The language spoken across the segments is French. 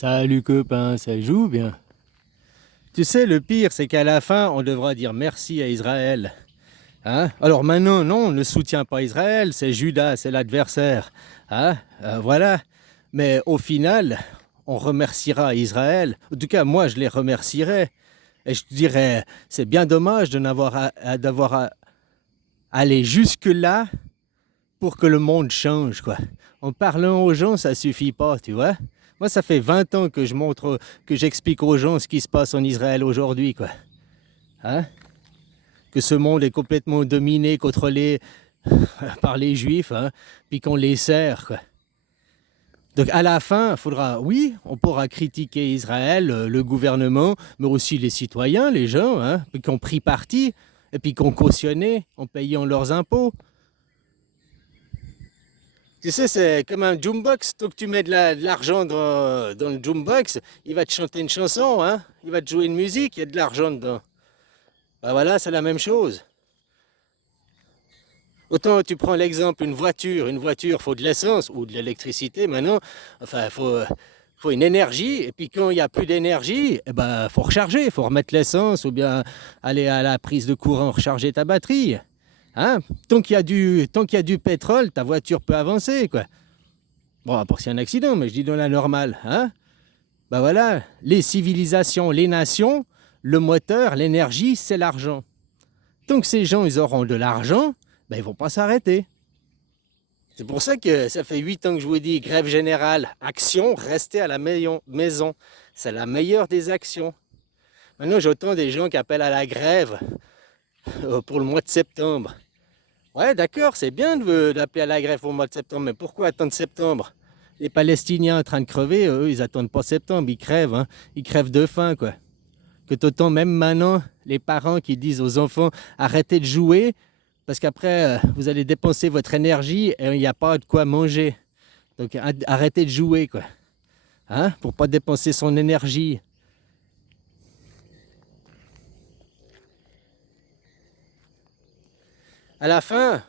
Salut copain, ça joue bien. Tu sais, le pire, c'est qu'à la fin, on devra dire merci à Israël. Hein? Alors maintenant, non, on ne soutient pas Israël, c'est Judas, c'est l'adversaire. Hein? Voilà. Mais au final, on remerciera Israël. En tout cas, moi, je les remercierai. Et je te dirais, c'est bien dommage de n'avoir d'avoir à aller jusque-là pour que le monde change, quoi. En parlant aux gens, ça suffit pas, tu vois. Moi, ça fait 20 ans que que j'explique aux gens ce qui se passe en Israël aujourd'hui, quoi. Hein? Que ce monde est complètement dominé, contrôlé par les Juifs, hein, puis qu'on les sert, quoi. Donc à la fin, il faudra, oui, on pourra critiquer Israël, le gouvernement, mais aussi les citoyens, les gens, hein, qui ont pris parti, et puis qui ont cautionné en payant leurs impôts. Tu sais, c'est comme un jukebox. Tant que tu mets de l'argent dans le jukebox, il va te chanter une chanson, hein? Il va te jouer une musique, il y a de l'argent dedans. Bah voilà, c'est la même chose. Autant tu prends l'exemple, une voiture, faut de l'essence ou de l'électricité maintenant. Enfin, faut une énergie. Et puis quand il n'y a plus d'énergie, eh ben, faut recharger, il faut remettre l'essence ou bien aller à la prise de courant, recharger ta batterie. Hein? Tant qu'il y a du pétrole, ta voiture peut avancer, quoi. Bon, à part s'il y a un accident, mais je dis dans la normale. Hein? Ben voilà, les civilisations, les nations, le moteur, l'énergie, c'est l'argent. Tant que ces gens, ils auront de l'argent, ben ils vont pas s'arrêter. C'est pour ça que ça fait 8 ans que je vous dis, grève générale, action, restez à la maison. C'est la meilleure des actions. Maintenant, j'entends des gens qui appellent à la grève pour le mois de septembre. Ouais, d'accord, c'est bien d'appeler à la grève pour le mois de septembre, mais pourquoi attendre septembre? Les Palestiniens en train de crever, eux, ils attendent pas septembre, ils crèvent, hein. Ils crèvent de faim, quoi. Que t'entends même maintenant les parents qui disent aux enfants arrêtez de jouer parce qu'après vous allez dépenser votre énergie et il n'y a pas de quoi manger. Donc arrêtez de jouer, quoi. Hein? Pour pas dépenser son énergie. À la fin,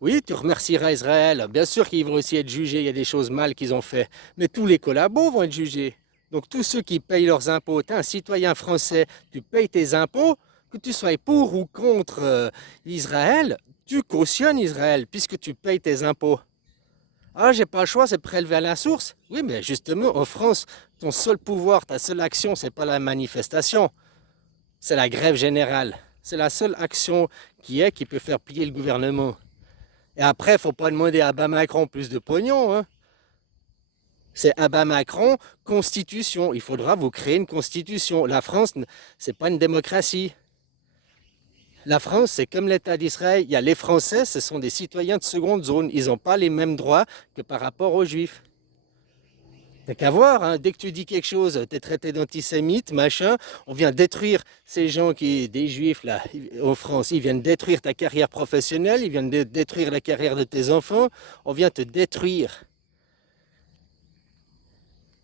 oui, tu remercieras Israël. Bien sûr qu'ils vont aussi être jugés, il y a des choses mal qu'ils ont fait. Mais tous les collabos vont être jugés. Donc tous ceux qui payent leurs impôts, tu es un citoyen français, tu payes tes impôts, que tu sois pour ou contre Israël, tu cautionnes Israël puisque tu payes tes impôts. Ah, j'ai pas le choix, c'est prélevé à la source. Oui, mais justement, en France, ton seul pouvoir, ta seule action, c'est pas la manifestation, c'est la grève générale. C'est la seule action qui peut faire plier le gouvernement. Et après, il ne faut pas demander à Abba Macron plus de pognon. Hein. C'est Abba Macron, constitution. Il faudra vous créer une constitution. La France, c'est pas une démocratie. La France, c'est comme l'État d'Israël. Il y a les Français, ce sont des citoyens de seconde zone. Ils n'ont pas les mêmes droits que par rapport aux Juifs. T'as qu'à voir, hein, dès que tu dis quelque chose, t'es traité d'antisémite, machin, on vient détruire ces gens des juifs là, en France, ils viennent détruire ta carrière professionnelle, ils viennent détruire la carrière de tes enfants, on vient te détruire.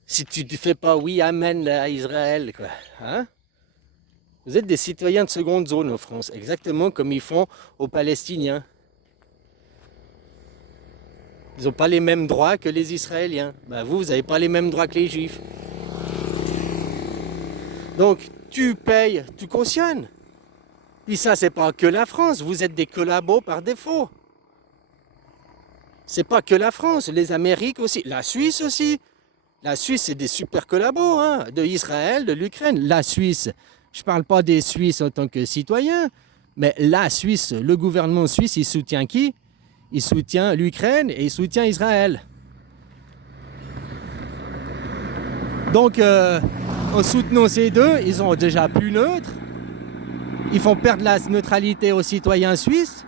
Si tu ne fais pas oui, amen à Israël, quoi. Hein? Vous êtes des citoyens de seconde zone en France, exactement comme ils font aux Palestiniens. Ils n'ont pas les mêmes droits que les Israéliens. Bah vous n'avez pas les mêmes droits que les Juifs. Donc, tu payes, tu cautionnes. Puis ça, c'est pas que la France. Vous êtes des collabos par défaut. C'est pas que la France, les Amériques aussi, la Suisse aussi. La Suisse, c'est des super collabos, hein, de Israël, de l'Ukraine. La Suisse, je parle pas des Suisses en tant que citoyens, mais la Suisse, le gouvernement suisse, il soutient qui? Il soutient l'Ukraine et il soutient Israël. Donc, en soutenant ces deux, ils sont déjà plus neutres. Ils font perdre la neutralité aux citoyens suisses.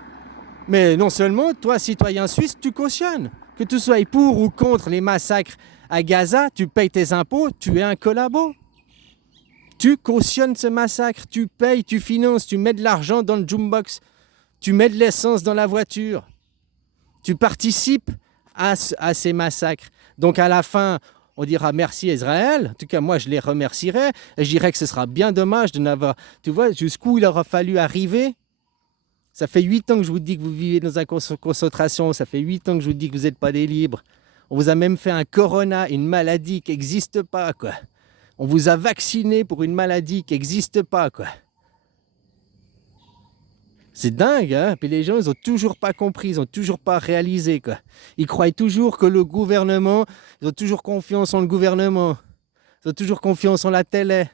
Mais non seulement, toi, citoyen suisse, tu cautionnes. Que tu sois pour ou contre les massacres à Gaza, tu payes tes impôts, tu es un collabo. Tu cautionnes ce massacre, tu payes, tu finances, tu mets de l'argent dans le jukebox, tu mets de l'essence dans la voiture. Tu participes à ces massacres. Donc à la fin, on dira merci à Israël. En tout cas, moi, je les remercierai. Et je dirais que ce sera bien dommage de n'avoir... Tu vois, jusqu'où il aura fallu arriver. Ça fait 8 ans que je vous dis que vous vivez dans une concentration. Ça fait 8 ans que je vous dis que vous n'êtes pas des libres. On vous a même fait un corona, une maladie qui n'existe pas, quoi. On vous a vacciné pour une maladie qui n'existe pas, quoi. C'est dingue, hein? Puis les gens, ils ont toujours pas compris, ils ont toujours pas réalisé, quoi. Ils croient toujours que le gouvernement, ils ont toujours confiance en le gouvernement. Ils ont toujours confiance en la télé.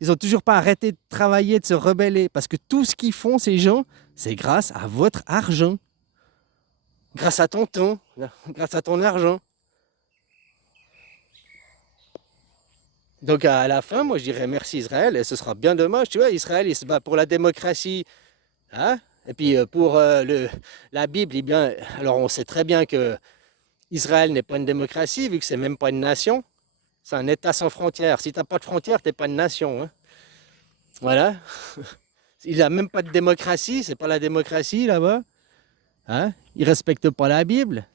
Ils ont toujours pas arrêté de travailler, de se rebeller. Parce que tout ce qu'ils font, ces gens, c'est grâce à votre argent. Grâce à ton temps, grâce à ton argent. Donc à la fin, moi je dirais merci Israël, et ce sera bien dommage, tu vois, Israël il se bat pour la démocratie, hein? Et puis pour la Bible, eh bien, alors on sait très bien que Israël n'est pas une démocratie, vu que c'est même pas une nation, c'est un État sans frontières. Si t'as pas de frontières, t'es pas une nation, hein? Voilà. Il n'a même pas de démocratie, c'est pas la démocratie là-bas, hein? Il respecte pas la Bible.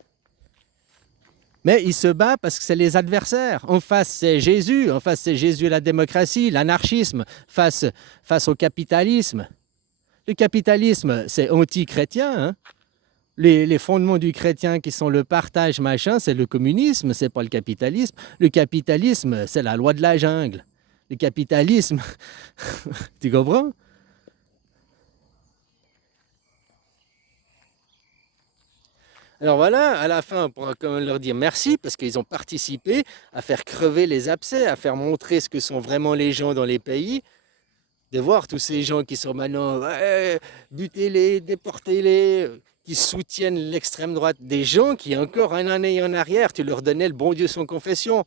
Mais il se bat parce que c'est les adversaires. En face, c'est Jésus. En face, c'est Jésus et la démocratie, l'anarchisme, face au capitalisme. Le capitalisme, c'est anti-chrétien. Hein? Les fondements du chrétien qui sont le partage, machin, c'est le communisme, c'est pas le capitalisme. Le capitalisme, c'est la loi de la jungle. Le capitalisme, tu comprends? Alors voilà, à la fin, on pourra quand même leur dire merci parce qu'ils ont participé à faire crever les abcès, à faire montrer ce que sont vraiment les gens dans les pays. De voir tous ces gens qui sont maintenant, ouais, butez-les, déportez-les, qui soutiennent l'extrême droite. Des gens qui, encore un année en arrière, tu leur donnais le bon Dieu sans confession.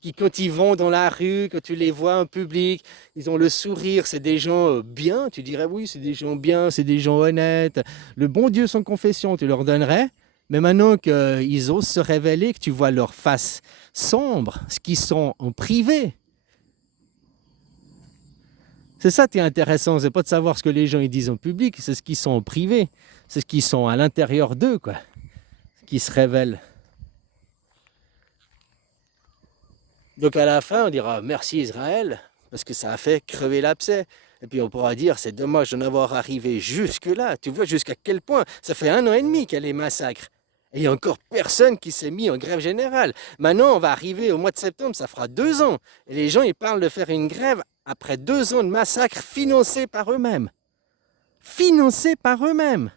Qui, quand ils vont dans la rue, quand tu les vois en public, ils ont le sourire, c'est des gens bien. Tu dirais, oui, c'est des gens bien, c'est des gens honnêtes. Le bon Dieu sans confession, tu leur donnerais. Mais maintenant qu'ils osent se révéler, que tu vois leur face sombre, ce qu'ils sont en privé. C'est ça qui est intéressant, c'est pas de savoir ce que les gens ils disent en public, c'est ce qu'ils sont en privé, c'est ce qu'ils sont à l'intérieur d'eux, quoi, qui se révèlent. Donc à la fin, on dira merci Israël, parce que ça a fait crever l'abcès. Et puis on pourra dire, c'est dommage d'en avoir arrivé jusque-là. Tu vois jusqu'à quel point, ça fait 1 an et demi qu'il y a les massacres. Et il n'y a encore personne qui s'est mis en grève générale. Maintenant, on va arriver au mois de septembre, ça fera 2 ans. Et les gens, ils parlent de faire une grève après 2 ans de massacres financés par eux-mêmes. Financés par eux-mêmes.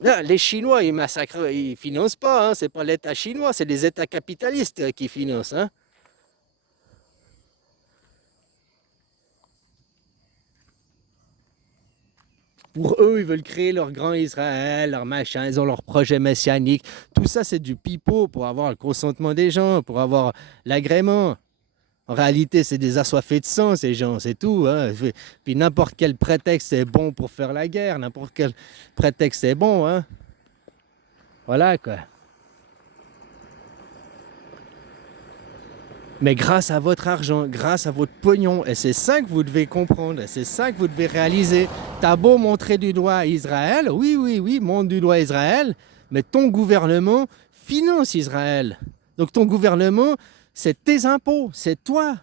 Là, les Chinois, ils massacrent, ils financent pas, hein, c'est pas l'État chinois, c'est les États capitalistes qui financent. Hein. Pour eux, ils veulent créer leur grand Israël, leur machin, ils ont leur projet messianique. Tout ça, c'est du pipeau pour avoir le consentement des gens, pour avoir l'agrément. En réalité, c'est des assoiffés de sang, ces gens, c'est tout. Hein. Puis n'importe quel prétexte est bon pour faire la guerre, n'importe quel prétexte est bon. Hein. Voilà, quoi. Mais grâce à votre argent, grâce à votre pognon, et c'est ça que vous devez comprendre, et c'est ça que vous devez réaliser. T'as beau montrer du doigt Israël, oui, montre du doigt Israël, mais ton gouvernement finance Israël. Donc ton gouvernement, c'est tes impôts, c'est toi.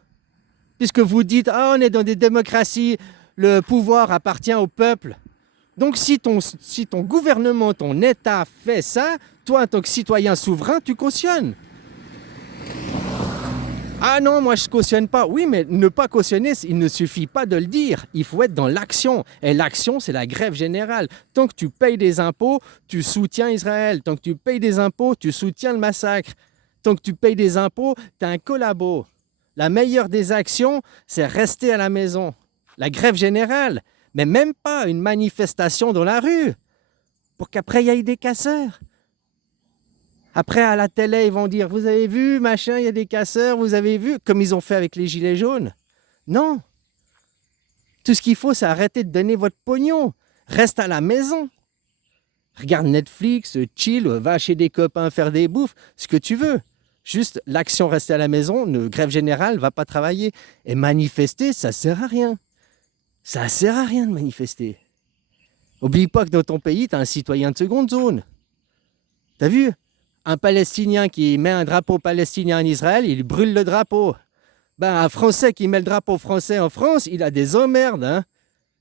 Puisque vous dites, ah, on est dans des démocraties, le pouvoir appartient au peuple. Donc si ton gouvernement, ton État fait ça, toi en tant que citoyen souverain, tu cautionnes. Ah non, moi je ne cautionne pas. Oui, mais ne pas cautionner, il ne suffit pas de le dire. Il faut être dans l'action. Et l'action, c'est la grève générale. Tant que tu payes des impôts, tu soutiens Israël. Tant que tu payes des impôts, tu soutiens le massacre. Tant que tu payes des impôts, tu as un collabo. La meilleure des actions, c'est rester à la maison. La grève générale, mais même pas une manifestation dans la rue, pour qu'après il y ait des casseurs. Après, à la télé, ils vont dire, vous avez vu, machin, il y a des casseurs, vous avez vu, comme ils ont fait avec les gilets jaunes. Non. Tout ce qu'il faut, c'est arrêter de donner votre pognon. Reste à la maison. Regarde Netflix, chill, va chez des copains faire des bouffes, ce que tu veux. Juste l'action rester à la maison, une grève générale, va pas travailler. Et manifester, ça sert à rien. Ça sert à rien de manifester. Oublie pas que dans ton pays, tu as un citoyen de seconde zone. T'as vu ? Un Palestinien qui met un drapeau palestinien en Israël, il brûle le drapeau. Ben, un Français qui met le drapeau français en France, il a des emmerdes. Hein,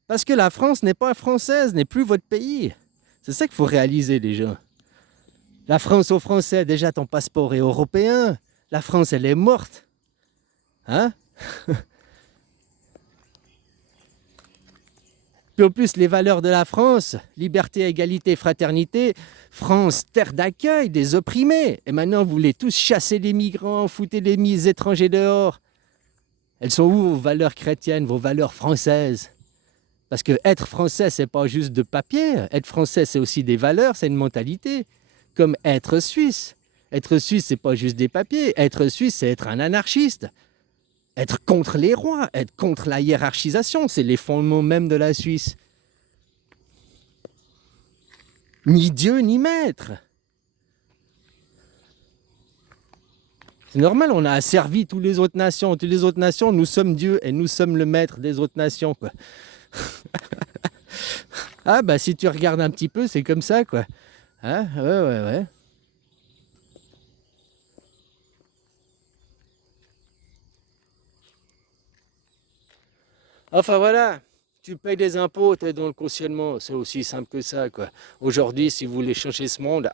parce que la France n'est pas française, n'est plus votre pays. C'est ça qu'il faut réaliser, les gens. La France aux Français, déjà ton passeport est européen. La France, elle est morte. Hein? Puis en plus, les valeurs de la France, liberté, égalité, fraternité, France, terre d'accueil des opprimés. Et maintenant, vous voulez tous chasser les migrants, foutre les étrangers dehors. Elles sont où vos valeurs chrétiennes, vos valeurs françaises? Parce que être français, c'est pas juste de papier. Être français, c'est aussi des valeurs, c'est une mentalité. Comme être suisse. Être suisse, c'est pas juste des papiers. Être suisse, c'est être un anarchiste. Être contre les rois, être contre la hiérarchisation, c'est les fondements même de la Suisse. Ni Dieu, ni maître. C'est normal, on a asservi toutes les autres nations. Toutes les autres nations, nous sommes Dieu et nous sommes le maître des autres nations, quoi. Ah bah si tu regardes un petit peu, c'est comme ça, quoi. Hein? Ouais. Enfin voilà, tu payes des impôts, tu es dans le cautionnement, c'est aussi simple que ça, quoi. Aujourd'hui, si vous voulez changer ce monde,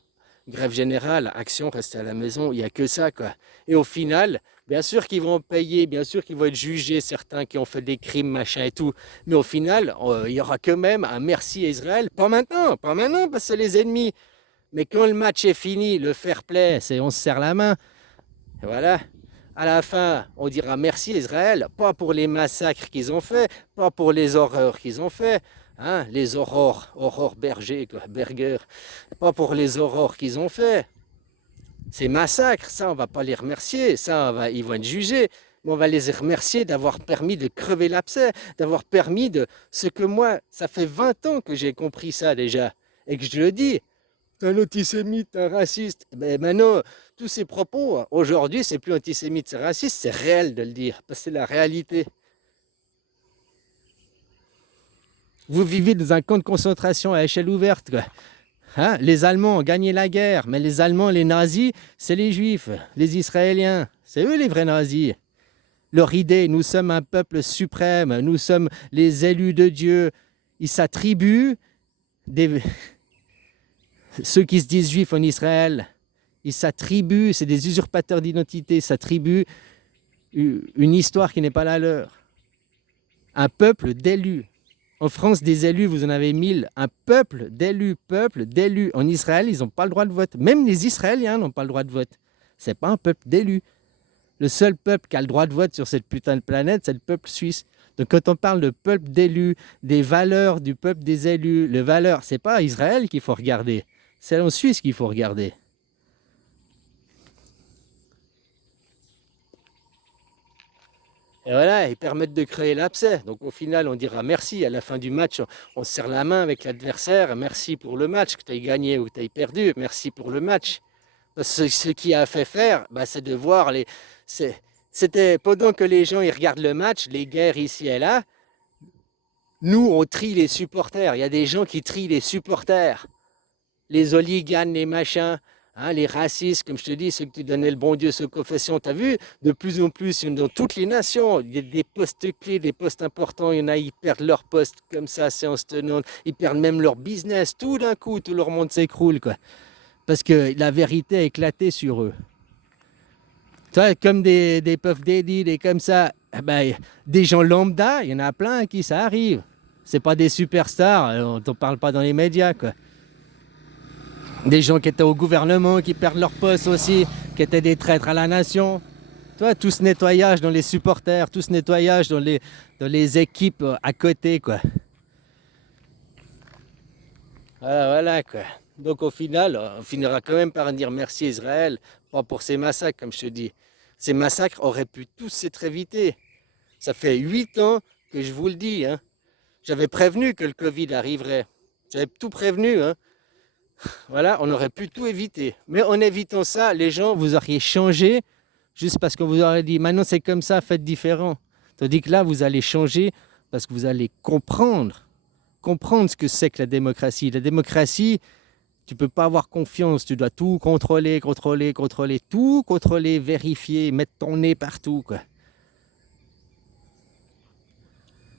grève générale, action, restez à la maison, il n'y a que ça, quoi. Et au final, bien sûr qu'ils vont payer, bien sûr qu'ils vont être jugés, certains qui ont fait des crimes, machin et tout, mais au final, il y aura quand même un merci à Israël, pas maintenant, parce que c'est les ennemis. Mais quand le match est fini, le fair play, c'est on se serre la main, et voilà. À la fin, on dira merci Israël, pas pour les massacres qu'ils ont fait, pas pour les horreurs qu'ils ont fait, hein, les aurores Berger, quoi, Berger, pas pour les aurores qu'ils ont fait. Ces massacres, ça, on va pas les remercier, ça, ils vont être jugés, mais on va les remercier d'avoir permis de crever l'abcès, d'avoir permis de ce que moi, ça fait 20 ans que j'ai compris ça déjà, et que je le dis. T'es un antisémite, un raciste. Mais maintenant, tous ces propos, aujourd'hui, c'est plus antisémite, c'est raciste, c'est réel de le dire, parce que c'est la réalité. Vous vivez dans un camp de concentration à échelle ouverte, quoi. Hein? Les Allemands ont gagné la guerre, mais les Allemands, les nazis, c'est les Juifs, les Israéliens. C'est eux les vrais nazis. Leur idée, nous sommes un peuple suprême, nous sommes les élus de Dieu. Ils s'attribuent des... Ceux qui se disent juifs en Israël, ils s'attribuent, c'est des usurpateurs d'identité, s'attribuent une histoire qui n'est pas la leur. Un peuple d'élus. En France, des élus, vous en avez 1000. Un peuple d'élus. En Israël, ils n'ont pas le droit de vote. Même les Israéliens n'ont pas le droit de vote. Ce n'est pas un peuple d'élus. Le seul peuple qui a le droit de vote sur cette putain de planète, c'est le peuple suisse. Donc quand on parle de peuple d'élus, des valeurs du peuple des élus, les valeurs, c'est pas Israël qu'il faut regarder. C'est en Suisse qu'il faut regarder. Et voilà, ils permettent de créer l'abcès. Donc au final, on dira merci. À la fin du match, on se serre la main avec l'adversaire. Merci pour le match, que tu aies gagné ou que tu aies perdu. Merci pour le match. Parce que ce qui a fait faire, bah, c'est de voir les... C'était pendant que les gens ils regardent le match, les guerres ici et là, nous, on trie les supporters. Il y a des gens qui trient les supporters. Les hooligans, les machins, hein, les racistes, comme je te dis, ceux que tu donnais le bon Dieu sous confession, tu as vu, de plus en plus, dans toutes les nations, il y a des postes clés, des postes importants, il y en a, ils perdent leur poste comme ça, séance tenante, ils perdent même leur business, tout d'un coup, tout leur monde s'écroule, quoi. Parce que la vérité a éclaté sur eux. Toi, comme des Puff Daddy, des comme ça, eh ben, des gens lambda, il y en a plein à qui ça arrive. C'est pas des superstars, on t'en parle pas dans les médias, quoi. Des gens qui étaient au gouvernement, qui perdent leur poste aussi, qui étaient des traîtres à la nation. Toi, tout ce nettoyage dans les supporters, tout ce nettoyage dans les équipes à côté, quoi. Voilà, quoi. Donc au final, on finira quand même par dire merci Israël, pas pour ces massacres, comme je te dis. Ces massacres auraient pu tous être évités. Ça fait 8 ans que je vous le dis, hein. J'avais prévenu que le Covid arriverait. J'avais tout prévenu, hein. Voilà, on aurait pu tout éviter. Mais en évitant ça, les gens, vous auriez changé juste parce qu'on vous aurait dit maintenant c'est comme ça, faites différent. Tandis que là, vous allez changer parce que vous allez comprendre ce que c'est que la démocratie. La démocratie, tu ne peux pas avoir confiance, tu dois tout contrôler, tout contrôler, vérifier, mettre ton nez partout, quoi.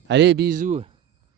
Allez, bisous.